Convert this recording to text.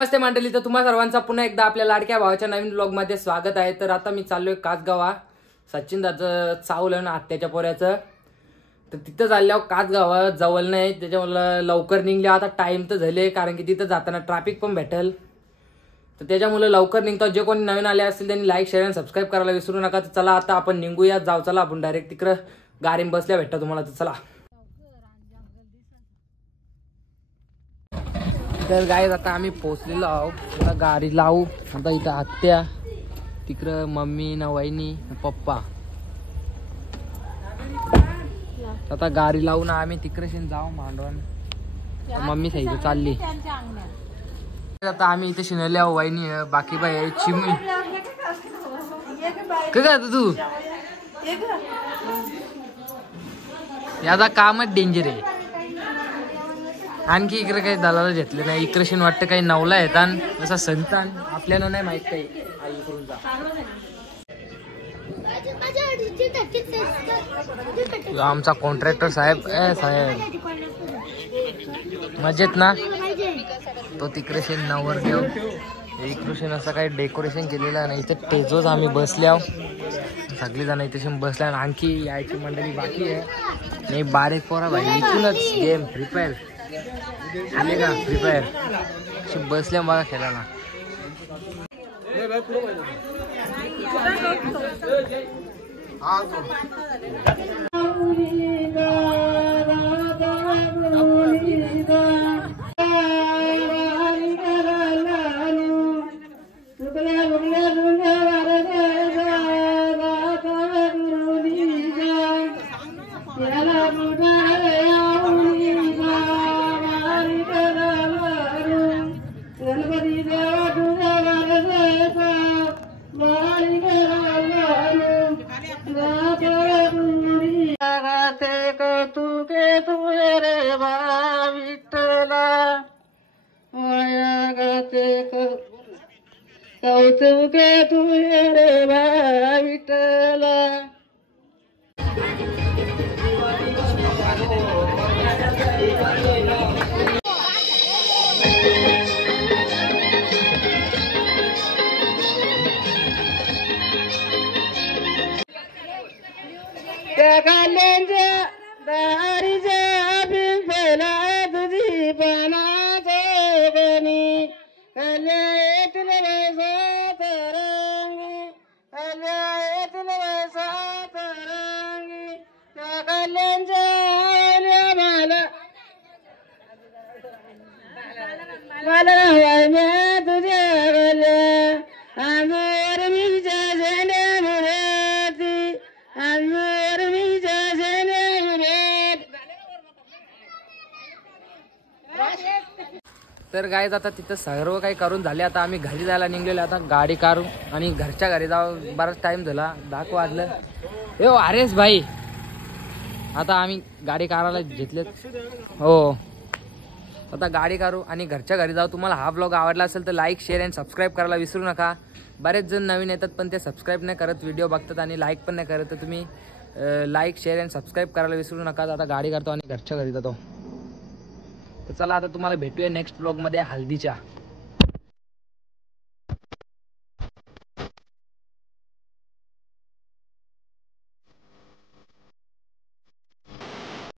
नमस्ते मंडळी, तर तुम्हा सर्वांचा पुन्हा एकदा आपल्या लाडक्या भावाच्या नवीन ब्लॉग मध्ये स्वागत आहे। तर आता मी चाललोय कासगावा, सचिन दाचं चावलं ना आत्याच्या पोऱ्याचं, तर तिथं चालल्यावर कासगावा जवळ नाही, त्याच्यामुळे लवकर निघले। आता टाइम तर झाले, कारण की तिथं जाताना ट्रॅफिक पण भेटेल, तर त्याच्यामुळे लवकर निघतो। जे कोणी नवीन आले असतील त्यांनी लाईक शेअर आणि सबस्क्राईब करायला विसरू नका। तर चला आता आपण निघूया, जाऊ चला आपण डायरेक्ट तिकडं गाडीत बसल्या भेटतो तुम्हाला। तर चला। तर गाईज आता आम्ही पोहोचलेलो आहोत, आता गाडी लावू। आता इथं आत्या, तिकडं मम्मी ना वहिनी पप्पा, आता गाडी लावू ना आम्ही तिकडे जाऊ मांडवण। मम्मी साईड चालली, आता आम्ही इथे शिनल्या वहिनी बाकी बाई चिमणी काय तू याचा कामच डेंजर आहे। आणखी इकडे काही दलाला घेतले नाही, इकडे वाटतं काही नवला येतात जसा संतान, आपल्याला नाही माहित काही आई इकडून जा। आमचा कॉन्ट्रॅक्टर साहेब साहेब मजेत ना, तो तिकडे नवरदेव इकडे असं काही डेकोरेशन केलेलं नाही। इथे टेजोच आम्ही बसल्या, सगळी जण इथे बसल्या, आणखी यायची मंडळी बाकी आहे। नाही बारीक पोरा भाई इथूनच गेम प्रिपेअर आले का, प्रिपेअर बसल्या बघा खेळायला। कौतुके तू रे बा विठ्ठला। त्या काल्यांच्या दारीच्या पिंपला तुझी पणा जोगणी, कल्यातील वैसा तरंगी, कल्यातील वैसा तरंगी। त्या काल्यांच्या मला मला हवाय म्या तुझ्या गल्या, आमर मीच्या झेंड्या मुराती, आमर मीच्या झेंड्या मुरात। तर गाईज आता तिथं सर्व काही करून झाले, आता आम्ही घरी जायला निघलेलो। आता गाडी काढू आणि घरच्या घरी जाऊ, बराच टाइम झाला, 10 वाजलं। ए आरेस भाई, आता आम्ही गाडी काढायला घेतलेत हो, आता गाडी काढू आणि घरच्या घरी जाऊ। तुम्हाला हा ब्लॉग आवडला असेल तर लाईक शेअर आणि सबस्क्राईब करायला विसरू नका। बरेच जण नवीन येतात पण ते सबस्क्राईब नाही करत, व्हिडिओ बघतात आणि लाईक पण नाही करत, तर तुम्ही लाईक शेअर आणि सबस्क्राईब करायला विसरू नका। आता गाडी काढतो आणि घरच्या घरी जातो। तर चला आता तुम्हाला भेटूया नेक्स्ट ब्लॉग मध्ये हल्दीच्या।